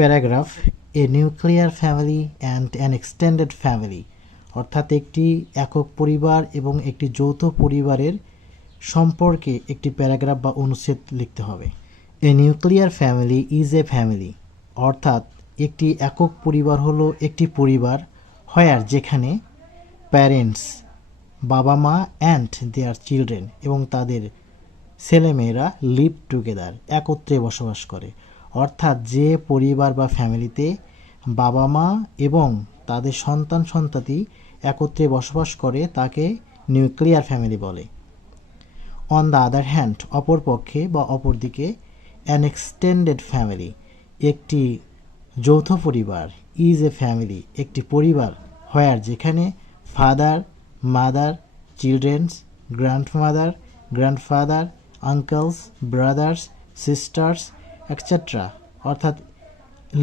Paragraph A nuclear family and an extended family, অর্থাৎ একটি একক পরিবার এবং একটি যৌথ পরিবারের সম্পর্কে একটি প্যারাগ্রাফ বা অনুচ্ছেদ লিখতে হবে। এ nuclear family is A family, অর্থাৎ একটি একক পরিবার হলো একটি পরিবার হোয়ার যেখানে প্যারেন্টস বাবা মা অ্যান্ড দেয়ার চিলড্রেন এবং তাদের ছেলেমেয়েরা লিভ টুগেদার একত্রে বসবাস করে। অর্থাৎ যে পরিবার বা ফ্যামিলিতে বাবা মা এবং তাদের সন্তান সন্ততি একত্রে বসবাস করে তাকে নিউক্লিয়ার ফ্যামিলি বলে। অন দ্য আদার হ্যান্ড, অপরপক্ষে বা অপরদিকে, অ্যান এক্সটেন্ডেড ফ্যামিলি একটি যৌথ পরিবার, ইজ এ ফ্যামিলি একটি পরিবার, হোয়ার যেখানে father mother children's grandmother grandfather uncle's brothers sisters etcetera অর্থাৎ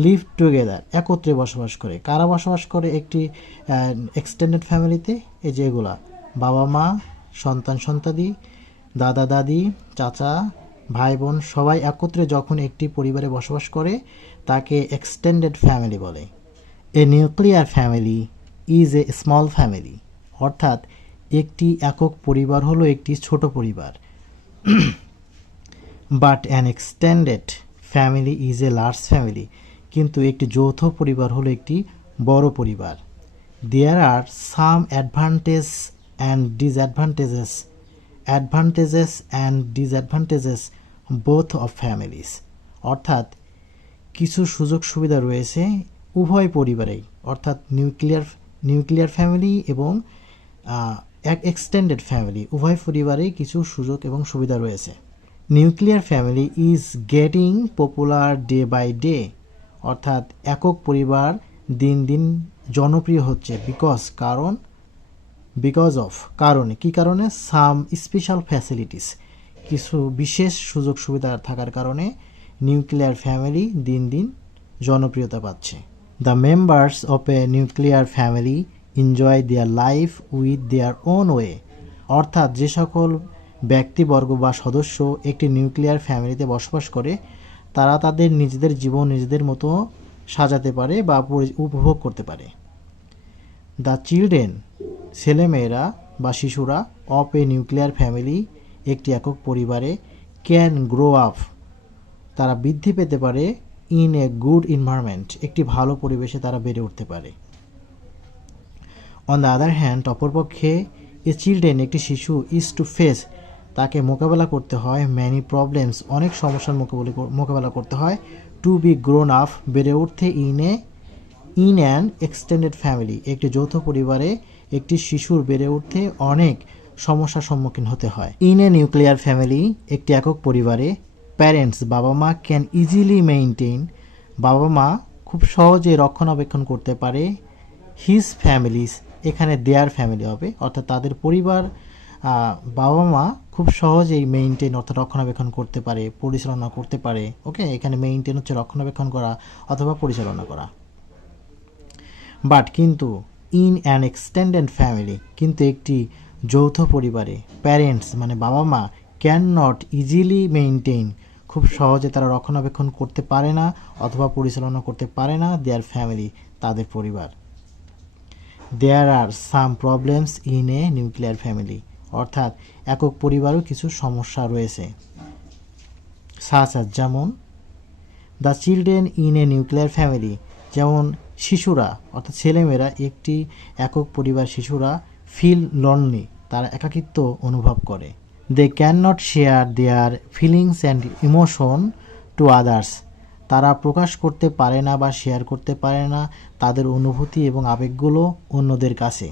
লিভ টুগেদার একত্রে বসবাস করে। কারা বসবাস করে একটি এক্সটেন্ডেড ফ্যামিলিতে? এই যেগুলা বাবা মা সন্তান সন্তাদি দাদা দাদি চাচা ভাই বোন সবাই একত্রে যখন একটি পরিবারে বসবাস করে তাকে এক্সটেন্ডেড ফ্যামিলি বলে। A nuclear family is a small family, অর্থাৎ একটি একক পরিবার হলো একটি ছোট পরিবার। But an extended family is a large family, কিন্তু একটি যৌথ পরিবার হলো একটি বড় পরিবার। There are some advantage and disadvantages both of families, অর্থাৎ কিছু সুযোগ সুবিধা রয়েছে উভয় পরিবারেই, অর্থাৎ নিউক্লিয়ার ফ্যামিলি এবং এক্সটেন্ডেড ফ্যামিলি উভয় পরিবারেই কিছু সুযোগ এবং সুবিধা রয়েছে। Nuclear family is getting popular day by day, অর্থাৎ একক পরিবার দিন দিন জনপ্রিয় হচ্ছে। কারণে কি কারণে? সাম স্পেশাল ফ্যাসিলিটিস, কিছু বিশেষ সুযোগ সুবিধা থাকার কারণে নিউক্লিয়ার ফ্যামিলি দিন দিন জনপ্রিয়তা পাচ্ছে। The members of A nuclear family enjoy their life with their own way, অর্থাৎ যে সকল ব্যক্তিবর্গ বা সদস্য একটি নিউক্লিয়ার ফ্যামিলিতে বসবাস করে তারা তাদের নিজেদের জীবন নিজেদের মতো সাজাতে পারে বা উপভোগ করতে পারে। দ্য চিলড্রেন, ছেলেমেয়েরা বা শিশুরা, অফ এ নিউক্লিয়ার ফ্যামিলি একটি একক পরিবারে, ক্যান গ্রো আপ, তারা বৃদ্ধি পেতে পারে, ইন এ গুড এনভায়রনমেন্ট, একটি ভালো পরিবেশে তারা বেড়ে উঠতে পারে। অন দ্য আদার হ্যান্ড, অপরপক্ষে, এ চিলড্রেন একটি শিশু ইজ টু ফেস তাকে মোকাবেলা করতে হয় ম্যানি প্রবলেমস অনেক সমস্যার মোকাবেলা করতে হয় টু বি গ্রোন আপ বেড়ে উঠতে ইন অ্যান এক্সটেন্ডেড ফ্যামিলি একটি যৌথ পরিবারে একটি শিশুর বেড়ে উঠতে অনেক সমস্যার সম্মুখীন হতে হয়। ইন এ নিউক্লিয়ার ফ্যামিলি একটি একক পরিবারে প্যারেন্টস বাবা মা ক্যান ইজিলি মেইনটেইন বাবা মা খুব সহজে রক্ষণাবেক্ষণ করতে পারে হিজ ফ্যামিলিস এখানে দেয়ার ফ্যামিলি হবে অর্থাৎ তাদের পরিবার বাবা মা খুব সহজেই মেইনটেইন অর্থাৎ রক্ষণাবেক্ষণ করতে পারে পরিচালনা করতে পারে। ওকে, এখানে মেইনটেইন হচ্ছে রক্ষণাবেক্ষণ করা অথবা পরিচালনা করা। বাট কিন্তু ইন অ্যান এক্সটেন্ডেড ফ্যামিলি কিন্তু একটি যৌথ পরিবারে প্যারেন্টস মানে বাবা মা ক্যান নট ইজিলি মেইনটেইন খুব সহজে তারা রক্ষণাবেক্ষণ করতে পারে না অথবা পরিচালনা করতে পারে না দেয়ার ফ্যামিলি তাদের পরিবার। There are some problems in a nuclear family অর্থাৎ একক পরিবারেও কিছু সমস্যা রয়েছে। যেমন the children in a nuclear family যেমন শিশুরা অর্থাৎ ছেলেমেয়েরা একটি একক পরিবার শিশুরা ফিল লনলি তারা একাকিত্ব অনুভব করে। They can not share their feelings and emotion to others তারা প্রকাশ করতে পারে না বা শেয়ার করতে পারে না তাদের অনুভূতি এবং আবেগগুলো অন্যদের কাছে।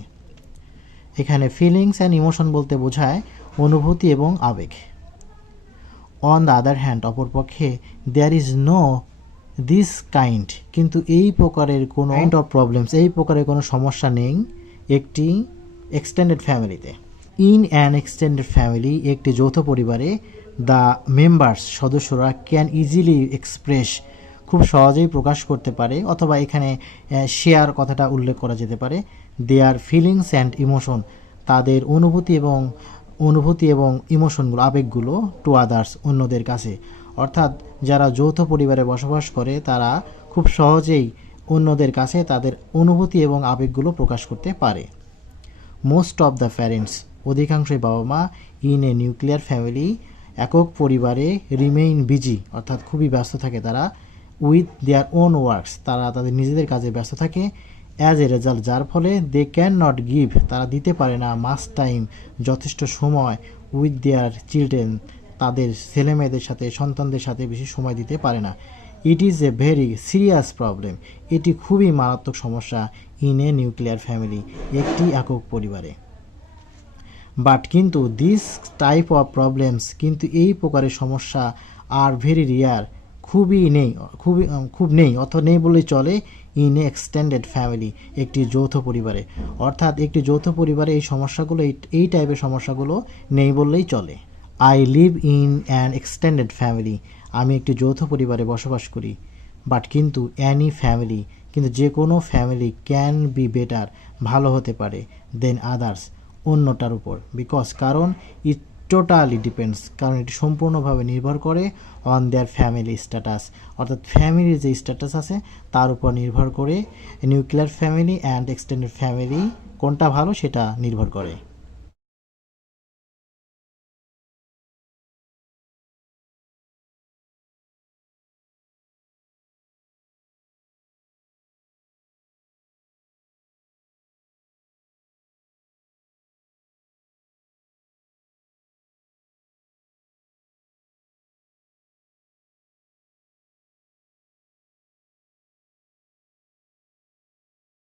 এখানে ফিলিংস অ্যান্ড ইমোশন বলতে বোঝায় অনুভূতি এবং আবেগ। অন দ্য আদার হ্যান্ড অপরপক্ষে there is no this kind কিন্তু এই প্রকারের কোনো কাইন্ড অফ প্রবলেমস এই প্রকারের কোনো সমস্যা নেই একটি এক্সটেন্ডেড ফ্যামিলিতে। ইন অ্যান এক্সটেন্ডেড ফ্যামিলি একটি যৌথ পরিবারে দ্য মেম্বার্স সদস্যরা ক্যান ইজিলি এক্সপ্রেস খুব সহজেই প্রকাশ করতে পারে অথবা এখানে শেয়ার কথাটা উল্লেখ করা যেতে পারে দেয়ার ফিলিংস অ্যান্ড ইমোশন তাদের অনুভূতি এবং ইমোশনগুলো আবেগগুলো টু আদার্স অন্যদের কাছে। অর্থাৎ যারা যৌথ পরিবারে বসবাস করে তারা খুব সহজেই অন্যদের কাছে তাদের অনুভূতি এবং আবেগগুলো প্রকাশ করতে পারে। মোস্ট অফ দ্য প্যারেন্টস অধিকাংশই বাবা মা ইন এ নিউক্লিয়ার ফ্যামিলি একক পরিবারে রিমেইন বিজি অর্থাৎ খুবই ব্যস্ত থাকে তারা উইথ দেয়ার ওন ওয়ার্কস তারা তাদের নিজেদের কাজে ব্যস্ত থাকে। অ্যাজ এ রেজাল্ট যার ফলে দে ক্যান নট গিভ তারা দিতে পারে না মাস টাইম যথেষ্ট সময় উইথ দেয়ার চিলড্রেন তাদের ছেলেমেয়েদের সাথে সন্তানদের সাথে বেশি সময় দিতে পারে না। It is a very serious problem এটি খুবই মারাত্মক সমস্যা ইন এ নিউক্লিয়ার ফ্যামিলি একটি একক পরিবারে। বাট কিন্তু দিস টাইপ অফ প্রবলেমস কিন্তু এই প্রকারের সমস্যা আর ভেরি রিয়ার খুব নেই অথবা নেই বললেই চলে ইন এ এক্সটেন্ডেড ফ্যামিলি একটি যৌথ পরিবারে। অর্থাৎ একটি যৌথ পরিবারে এই সমস্যাগুলো এই টাইপের সমস্যাগুলো নেই বললেই চলে। I live in an extended family আমি একটি যৌথ পরিবারে বসবাস করি। বাট কিন্তু অ্যানি ফ্যামিলি কিন্তু যে কোনো ফ্যামিলি ক্যান বি বেটার ভালো হতে পারে দেন আদার্স অন্যটার উপর বিকজ কারণ ইট টোটালি ডিপেন্ডস কারণ এটি সম্পূর্ণভাবে নির্ভর করে অন দেয়ার ফ্যামিলি স্ট্যাটাস অর্থাৎ ফ্যামিলির যে স্ট্যাটাস আছে তার উপর নির্ভর করে nuclear family and extended family কোনটা ভালো সেটা নির্ভর করে।